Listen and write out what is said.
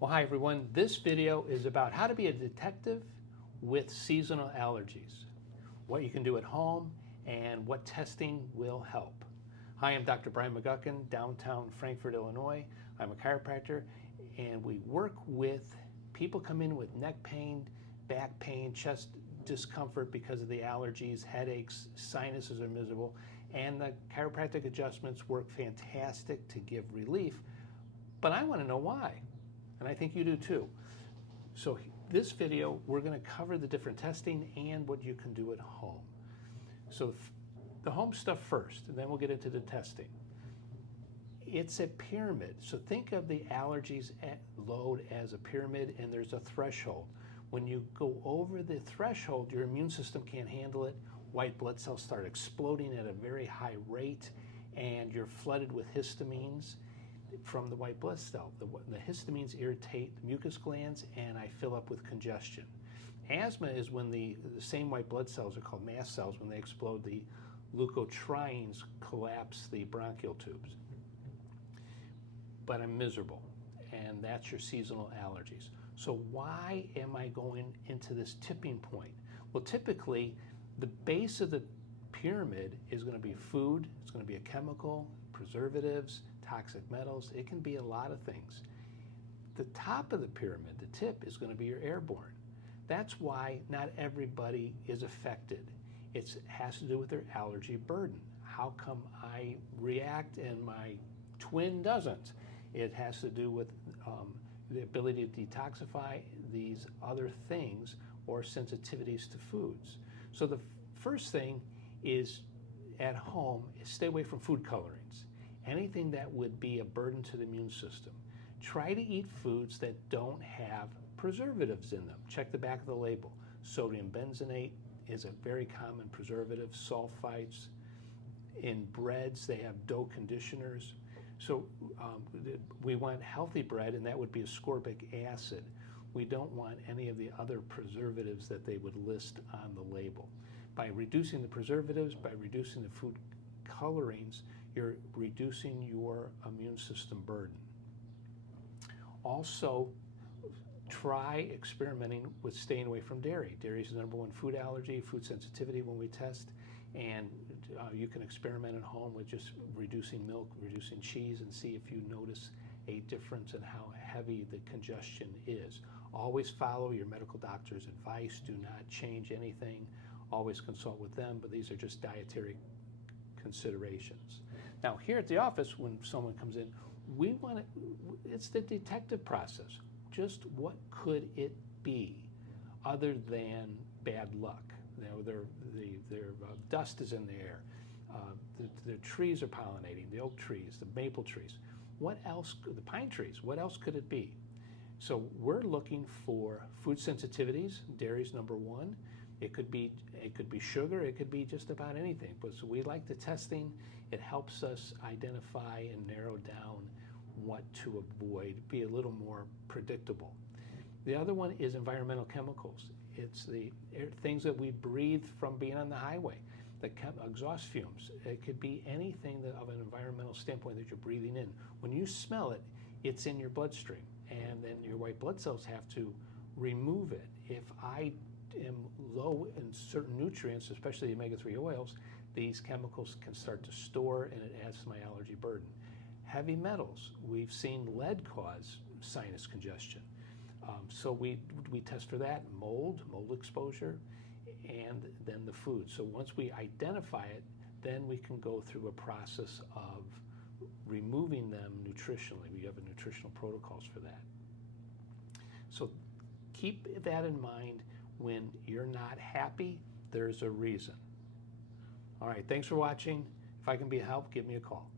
Well, hi everyone. This video is about how to be a detective with seasonal allergies, what you can do at home, and what testing will help. Hi, I'm Dr. Brian McGuckin, downtown Frankfort, Illinois. I'm a chiropractor, and we work with people come in with neck pain, back pain, chest discomfort because of the allergies, headaches, sinuses are miserable, and the chiropractic adjustments work fantastic to give relief. But I want to know why. And I think you do too. So this video, we're going to cover the different testing and what you can do at home. So the home stuff first, and then we'll get into the testing. It's a pyramid. So think of the allergies load as a pyramid, and there's a threshold. When you go over the threshold, your immune system can't handle it. White blood cells start exploding at a very high rate, and you're flooded with histamines from the white blood cell. The histamines irritate the mucus glands, and I fill up with congestion. Asthma is when the same white blood cells are called mast cells. When they explode, the leukotrienes collapse the bronchial tubes. But I'm miserable, and that's your seasonal allergies. So why am I going into this tipping point? Well, typically, the base of the pyramid is going to be food, it's going to be a chemical, preservatives, toxic metals. It can be a lot of things. The top of the pyramid, the tip, is going to be your airborne. That's why not everybody is affected. It has to do with their allergy burden. How come I react and my twin doesn't? It has to do with the ability to detoxify these other things or sensitivities to foods. So the first thing is at home is stay away from food colorings. Anything that would be a burden to the immune system. Try to eat foods that don't have preservatives in them. Check the back of the label. Sodium benzoate is a very common preservative. Sulfites. In breads, they have dough conditioners. So we want healthy bread, and that would be ascorbic acid. We don't want any of the other preservatives that they would list on the label. By reducing the preservatives, by reducing the food colorings, you're reducing your immune system burden. Also, try experimenting with staying away from dairy. Dairy is the #1 food allergy, food sensitivity when we test, and you can experiment at home with just reducing milk, reducing cheese, and see if you notice a difference in how heavy the congestion is. Always follow your medical doctor's advice. Do not change anything. Always consult with them, but these are just dietary considerations. Now, here at the office, when someone comes in, we want to, it's the detective process. Just what could it be other than bad luck? You know, their dust is in the air. The trees are pollinating, the oak trees, the maple trees. What else, the pine trees, what else could it be? So we're looking for food sensitivities. Dairy's #1. It could be sugar, it could be just about anything. But so we like the testing. It helps us identify and narrow down what to avoid, be a little more predictable. The other one is environmental chemicals. It's the things that we breathe from being on the highway, the exhaust fumes. It could be anything that of an environmental standpoint that you're breathing in. When you smell it, it's in your bloodstream, and then your white blood cells have to remove it. If I am low in certain nutrients, especially omega-3 oils, these chemicals can start to store, and it adds to my allergy burden. Heavy metals, we've seen lead cause sinus congestion. So we test for that, mold exposure, and then the food. So once we identify it, then we can go through a process of removing them nutritionally. We have nutritional protocols for that. So keep that in mind. When you're not happy, there's a reason. All right, thanks for watching. If I can be of help, give me a call.